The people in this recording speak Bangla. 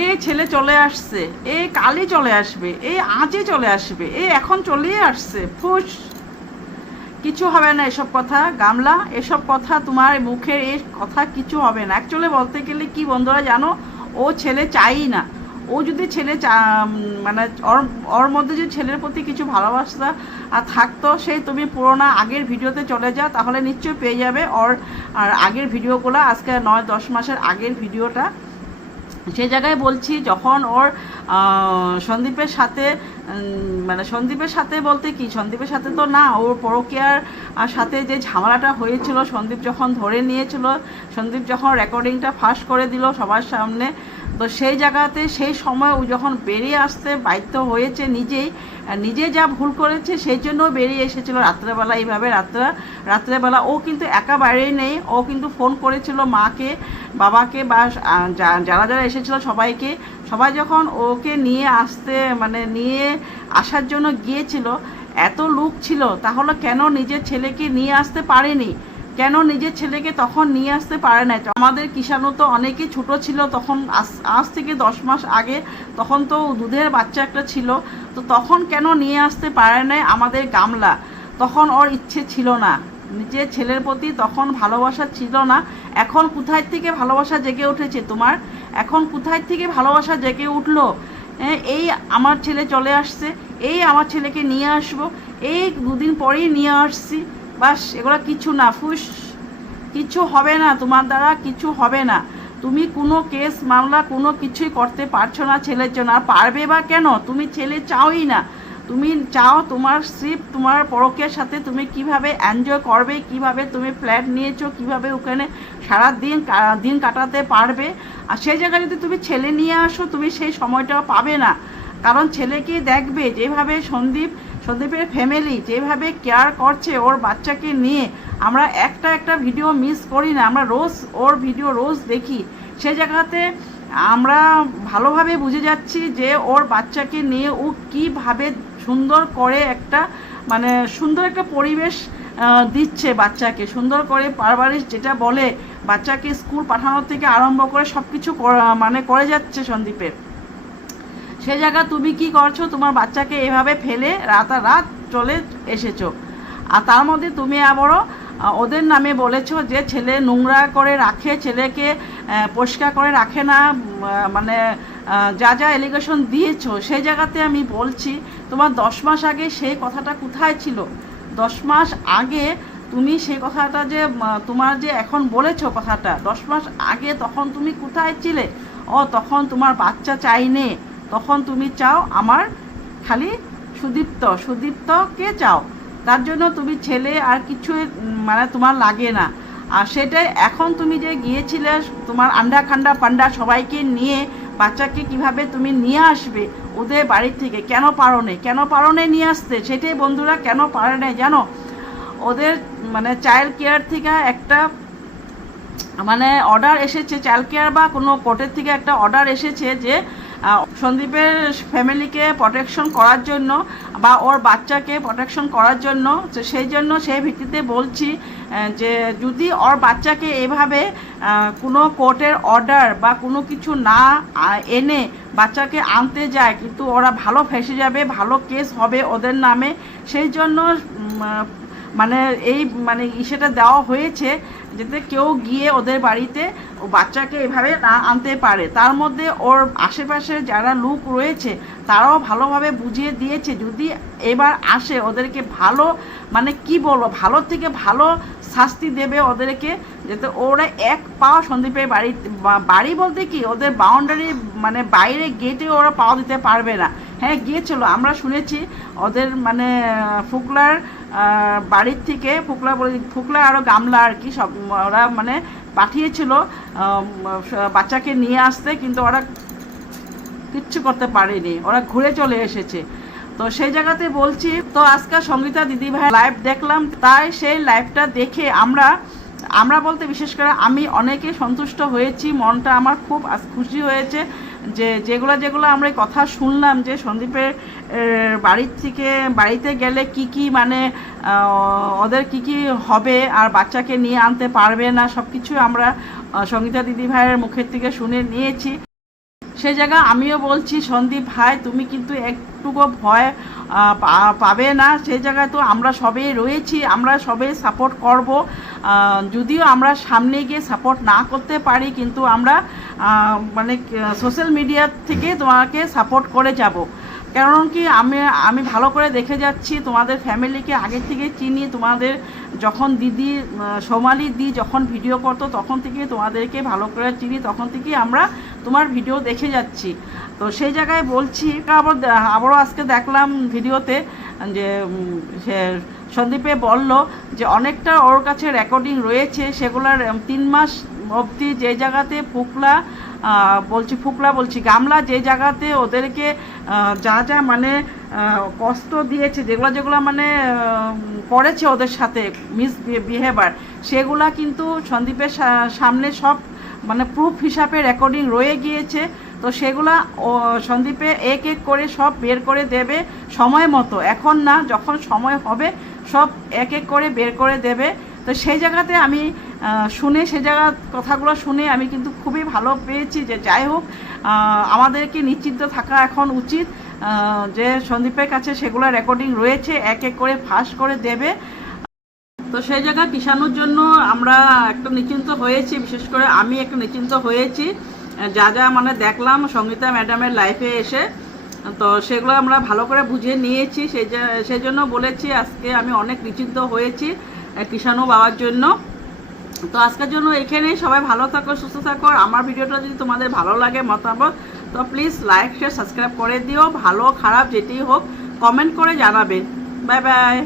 এই ছেলে চলে আসছে এই কালই চলে আসবে এই আজই চলে আসবে এই এখন চলেই আসছে, ফুস। কিছু হবে না এসব কথা, গামলা, এসব কথা তোমার মুখের এই কথা কিছু হবে না। অ্যাকচুয়ালি বলতে গেলে কি বন্ধুরা জানো, ও ছেলে চাই না। ও যদি ছেলে মানে ওর ওর মধ্যে যদি ছেলের প্রতি কিছু ভালোবাসা আর থাকতো সেই তুমি পুরোনো আগের ভিডিওতে চলে যাও, তাহলে নিশ্চয়ই পেয়ে যাবে। ওর, আর আগের ভিডিওগুলো আজকে নয়, দশ মাসের আগের ভিডিওটা। সেই জায়গায় বলছি যখন ওর সন্দীপের সাথে মানে সন্দীপের সাথে বলতে কি? সন্দীপের সাথে তো না, ওর পরকিয়ার সাথে যে ঝামেলাটা হয়েছিল, সন্দীপ যখন ধরে নিয়েছিল, সন্দীপ যখন রেকর্ডিংটা ফাঁস করে দিল সবার সামনে তো সেই জায়গাতে সেই সময় ও যখন বেরিয়ে আসতে বাধ্য হয়েছে নিজেই নিজে যা ভুল করেছে সেই জন্য বেরিয়ে এসেছিল রাত্রেবেলা এইভাবে। রাত্রে, রাত্রেবেলা ও কিন্তু একা বাইরে নেই, ও কিন্তু ফোন করেছিল মাকে, বাবাকে বা যারা যারা এসেছিল সবাইকে। সবাই যখন ওকে নিয়ে আসতে মানে নিয়ে আসার জন্য গিয়েছিল, এত লুক ছিল, তাহলে কেন নিজের ছেলেকে নিয়ে আসতে পারেনি? কেন নিজের ছেলেকে তখন নিয়ে আসতে পারে না আমাদের কিষাণু তো অনেকেই ছোট ছিল তখন আজ- আজ থেকে দশ মাস আগে তখন তো দুধের বাচ্চা একটা ছিল তো তখন কেন নিয়ে আসতে পারে না আমাদের গামলা? তখন ওর ইচ্ছে ছিল না। নিজের ছেলের প্রতি তখন ভালোবাসা ছিল না। এখন কোথায় থেকে ভালোবাসা জেগে উঠেছে তোমার? এখন কোথায় থেকে ভালোবাসা জেগে উঠল? হ্যাঁ, এই আমার ছেলে চলে আসছে এই আমার ছেলেকে নিয়ে আসব এই দুদিন পরেই নিয়ে আসছি। বাস, এগুলো কিছু না। ফুস, কিছু হবে না তোমার দ্বারা, কিছু হবে না। তুমি কোনো কেস, মামলা, কোনো কিছুই করতে পারছ না ছেলের জন্য। আর পারবে বা কেন? তুমি ছেলে চাওই না। তুমি চাও তোমার স্লিপ তোমার পরকের সাথে তুমি কীভাবে এনজয় করবে, কীভাবে তুমি ফ্ল্যাট নিয়েছো, কীভাবে ওখানে সারা দিন দিন কাটাতে পারবে। আর সেই জায়গায় যদি তুমি ছেলে নিয়ে আসো, তুমি সেই সময়টা পাবে না। কারণ ছেলেকে দেখবে, যেভাবে সন্দীপ সন্দীপের ফ্যামিলি যেভাবে কেয়ার করছে ওর বাচ্চাকে নিয়ে, আমরা একটা একটা ভিডিও মিস করি না। আমরা রোজ ওর ভিডিও রোজ দেখি। সে জায়গাতে আমরা ভালোভাবে বুঝে যাচ্ছি যে ওর বাচ্চাকে নিয়ে ও কীভাবে সুন্দর করে একটা মানে সুন্দর একটা পরিবেশ দিচ্ছে বাচ্চাকে। সুন্দর করে পারবারিশ যেটা বলে, বাচ্চাকে স্কুল পাঠানোর থেকে আরম্ভ করে সব কিছু মানে করে যাচ্ছে সন্দীপের। সে জায়গা তুমি কি করছ? তোমার বাচ্চাকে এভাবে ফেলে রাতারাত চলে এসেছ। আর তার মধ্যে তুমি আবারও ওদের নামে বলেছ যে ছেলে নোংরা করে রাখে, ছেলেকে পরিষ্কার করে রাখে না মানে যা যা এলিগেশন দিয়েছ সেই জায়গাতে আমি বলছি, তোমার দশ মাস আগে সেই কথাটা কোথায় ছিল? দশ মাস আগে তুমি সেই কথাটা যে তোমার যে এখন বলেছ কথাটা, দশ মাস আগে তখন তুমি কোথায় ছিলে? ও, তখন তোমার বাচ্চা চাইনে তখন তুমি চাও আমার খালি সুদীপ্ত, সুদীপ্তকে চাও। তার জন্য তুমি ছেলে আর কিছু মানে তোমার লাগে না। আর সেটাই এখন তুমি যে গিয়েছিলে, তোমার আন্ডা খান্ডা পান্ডা সবাইকে নিয়ে বাচ্চাকে কীভাবে তুমি নিয়ে আসবে ওদের বাড়ির থেকে? কেন পারো নে কেন পারো নে নিয়ে আসতে? সেটাই বন্ধুরা কেন পারে না জানো? ওদের মানে চাইল্ড কেয়ার থেকে একটা মানে অর্ডার এসেছে চাইল্ড কেয়ার বা কোনো কোর্টের থেকে একটা অর্ডার এসেছে যে সন্দীপের ফ্যামিলিকে প্রোটেকশন করার জন্য বা ওর বাচ্চাকে প্রোটেকশন করার জন্য সেই জন্য সেই ভিত্তিতে বলছি যে যদি ওর বাচ্চাকে এভাবে কোনো কোর্টের অর্ডার বা কোনো কিছু না এনে বাচ্চাকে আনতে যায়, কিন্তু ওরা ভালো ফেসে যাবে, ভালো কেস হবে ওদের নামে, সেই জন্য মানে এই মানে ইসেটা দেওয়া হয়েছে যাতে কেউ গিয়ে ওদের বাড়িতে ও বাচ্চাকে এভাবে না আনতে পারে। তার মধ্যে ওর আশেপাশে যারা লোক রয়েছে, তারাও ভালোভাবে বুঝিয়ে দিয়েছে, যদি এবার আসে ওদেরকে ভালো মানে কি বলব ভালো থেকে ভালো শাস্তি দেবে ওদেরকে, যাতে ওরা এক পাও সন্দীপের বাড়ি বাড়ি বলতে কি, ওদের বাউন্ডারি মানে বাইরে গেটে ওরা পাও দিতে পারবে না। হ্যাঁ গিয়েছিল। আমরা শুনেছি ওদের মানে ফুকলার বাড়ির থেকে ফুকলা বলি, ফুকলা আরও গামলা আর কি সব, ওরা মানে পাঠিয়েছিল বাচ্চাকে নিয়ে আসতে, কিন্তু ওরা কিচ্ছু করতে পারেনি। ওরা ঘুরে চলে এসেছে। তো সেই জায়গাতে বলছি, তো আজকে সঙ্গীতা দিদি ভাই লাইভ দেখলাম। তাই সেই লাইভটা দেখে আমরা আমরা বলতে বিশেষ করে আমি অনেকে সন্তুষ্ট হয়েছি, মনটা আমার খুব খুশি হয়েছে। যে যেগুলো যেগুলো আমরা কথা শুনলাম যে সন্দীপের বাড়ির থেকে, বাড়িতে গেলে কি কি মানে ওদের কি কি হবে আর বাচ্চাকে নিয়ে আনতে পারবে না সব কিছু আমরা সঙ্গীতা দিদিভাইয়ের মুখের থেকে শুনে নিয়েছি। সেই জায়গায় আমিও বলছি, সন্দীপ ভাই, তুমি কিন্তু একটুকু ভয় পাবে না। সেই জায়গায় তো আমরা সবে রয়েছি, আমরা সবে সাপোর্ট করব। যদিও আমরা সামনে গিয়ে সাপোর্ট না করতে পারি, কিন্তু আমরা মানে সোশ্যাল মিডিয়া থেকে তোমাকে সাপোর্ট করে যাব। কারণ কি, আমি আমি ভালো করে দেখে যাচ্ছি, তোমাদের ফ্যামিলিকে আগে থেকে চিনি, তোমাদের যখন দিদি সোমালি দি যখন ভিডিও করতো, তখন থেকে তোমাদেরকে ভালো করে চিনি, তখন থেকে আমরা তোমার ভিডিও দেখে যাচ্ছি। তো সেই জায়গায় বলছি, আবার আবারও আজকে দেখলাম ভিডিওতে যে সে সন্দীপে বলল যে, অনেকটা ওর কাছে রেকর্ডিং রয়েছে, সেগুলোর তিন মাস অবধি যে জায়গাতে ফুকলা বলছি ফুকলা বলছি, গামলা যে জায়গাতে ওদেরকে যা যা মানে কষ্ট দিয়েছে, যেগুলো যেগুলো মানে করেছে ওদের সাথে মিস বিহেভার সেগুলা কিন্তু সন্দীপের সামনে সব মানে প্রুফ হিসাবে রেকর্ডিং রয়ে গিয়েছে। তো সেগুলা সন্দীপে এক এক করে সব বের করে দেবে সময় মতো। এখন না, যখন সময় হবে, সব এক এক করে বের করে দেবে। তো সেই জায়গাতে আমি শুনে, সে জায়গার কথাগুলো শুনে আমি কিন্তু খুবই ভালো পেয়েছি যে যাই হোক আমাদেরকে নিশ্চিন্ত থাকা এখন উচিত যে সন্দীপের কাছে সেগুলো রেকর্ডিং রয়েছে, এক এক করে ফাঁস করে দেবে। তো সেই জায়গা কিষাণুর জন্য আমরা একটা নিশ্চিন্ত হয়েছি, বিশেষ করে আমি একটু নিশ্চিন্ত হয়েছি। যা যা মানে দেখলাম সঙ্গীতা ম্যাডামের লাইফে এসে, তো সেগুলো আমরা ভালো করে বুঝে নিয়েছি। সেই সেই জন্য বলেছি আজকে আমি অনেক নিশ্চিন্ত হয়েছি কিষাণু বাবার জন্য। তো আজকের জন্য এখানেই সবাই ভালো থাকো, সুস্থ থাকো। আমার ভিডিওটা যদি তোমাদের ভালো লাগে, মতামত, তো প্লিজ লাইক শেয়ার সাবস্ক্রাইব করে দিও। ভালো, খারাপ, যেটি হোক কমেন্ট করে জানাবে বাই বাই